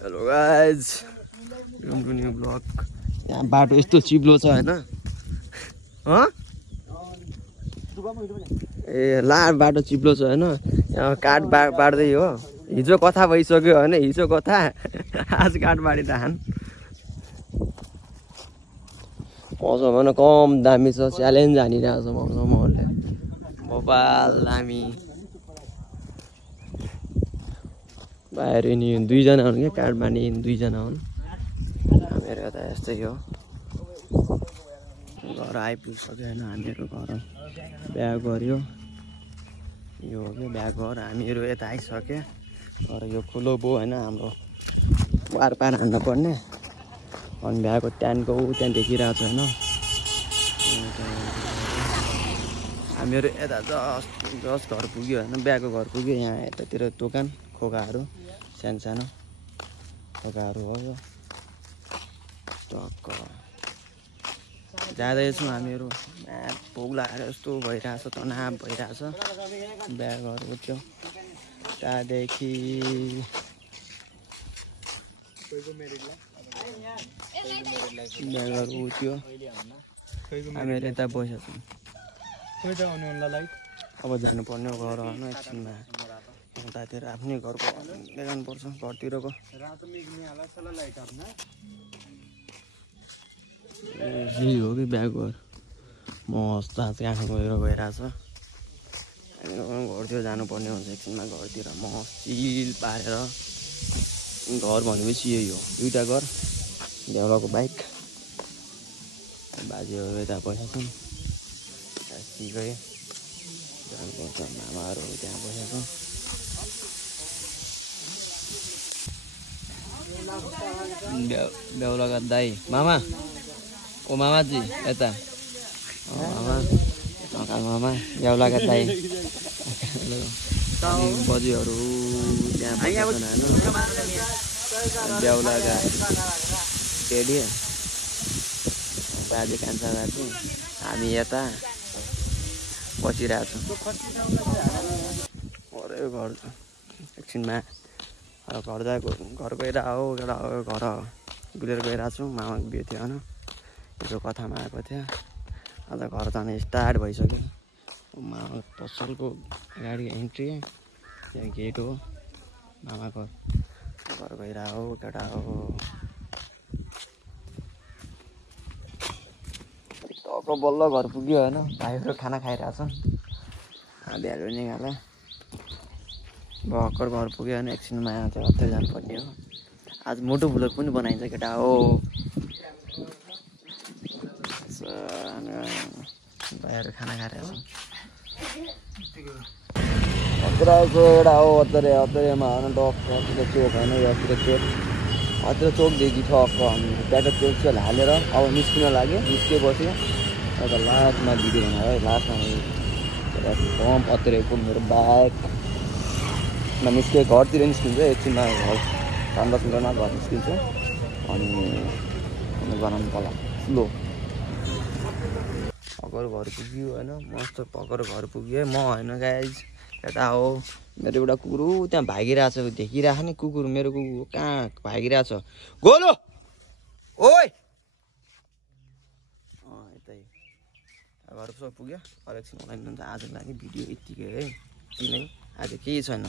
Hello guys, welcome to new blog. यहाँ बाटो यस्तो चिप्लो छ होइन। ए ला बाटो चिप्लो छ होइन। यहाँ काठ बाड्दै हो। हिजो कथा भइसक्यो होइन, हिजो कथा आज काठ बाडिरहन्। मौसम होइन कम दामी छ, च्यालेन्ज हानिरहेको छ मौसमहरूले। भोपाल दामी बाहिर नि दुईजना हुन् क्या, काठ बाँड्ने दुईजना हुन्। हामीहरू यता यस्तै हो। घर आइपुगिसक्यो होइन, हामीहरू घर बिहा गऱ्यो। यो हो कि बिहा घर। हामीहरू यता आइसक्यो घर। यो ठुलो बो होइन हाम्रो, पार पार हान्नु पर्ने। अनि बिहाको ट्यानको त्यहाँ देखिरहेको छ होइन। हामीहरू यता जस्ट घर पुग्यो होइन, बिहाको घर पुग्यो। यहाँ यतातिर दोकान खोकाहरू सानो सानो खोकाहरू हो यो। टक्क जाँदैछौँ हामीहरू। भोक लागेर यस्तो भइरहेछ, तनाव भइरहेछ। बिहा घर उठ्यो त्यहाँदेखि बिहा घर उठ्यो। हामीहरू यता बसेको छौँ। अब जानुपर्ने घर होइन एकछिनमा। यतातिर आफ्नै घरको देखाउनुपर्छ, घरतिरको। यही हो कि बिहा घर मस्त त्यहाँ गइरहेछ। घरतिर जानुपर्ने हुन्छ एकछिनमा। घरतिर मस्त चिल पारेर घर भनेपछि यही हो। दुईवटा घर, देउलाको बाइक। बाजेहरू यता बसेका छन्, ठिकै जानुपर्छ। मामाहरू त्यहाँ बसेका छन्। बेहुलाका दाई मामा, ओ मामाजी यता मामा, मामा बेहुलाका दाई बजीहरू त्यहाँ बसेछन् होइन। बेहुलाका केटी बाजे कान्छा बाजे, हामी यता बसिरहेछौँ। अरे घर एकछिनमा घर गएर हो एउटा घर डुलेर गइरहेको छु। मामाको बिहे थियो होइन, हिजो कथामा आएको थियो। आज घर जाने स्टार्ट भइसक्यो। मामा पसलको गाडी एन्ट्री, त्यहाँ गेट हो। मामाको घर गइरहेको हो, केटा हो। टक्क बल्ल घर पुग्यो होइन। भाइहरू खाना खाइरहेछ, बिहाहरू निकाले भर्खर घर पुग्यो होइन। एकछिनमा चाहिँ हतार जानुपर्ने हो। आज मोटो भ्लग पनि बनाइन्छ केटा हो। भाइहरू खाना खाइरहेछ। हतिरको एउटा हो हतिरमा होइन। टक्क चोक होइन, यतिर चोक, हतिर चोकदेखि ठक्क हामी ब्याटर चोक चाहिँ हालेर अब निस्किन लाग्यो। निस्किएपछि अन्त लास्टमा भिडियो बनाएर है, लास्टमा पम्प हतिरको मेरो बाइकमा निस्केँ। घरतिर निस्किन्छु एकछिनमा, घर 5-10 मिनटमा घर निस्किन्छु। अनि बनाउनु पर्ला स्लो। पक्कर घर पुग्यो होइन, मस्त पक्कर घर पुग्यो। म होइन गाइज, यता हो मेरो एउटा कुकुर त्यहाँ भागिरहेछ, देखिरहेछ नि कुकुर। मेरो कुकुर कहाँ भागिरहेछ, गोलो ओइ। यतै घर सब पुग्यो। एकछिन मलाई आजको लागि भिडियो यत्तिकै है, यति नै। आज केही छैन।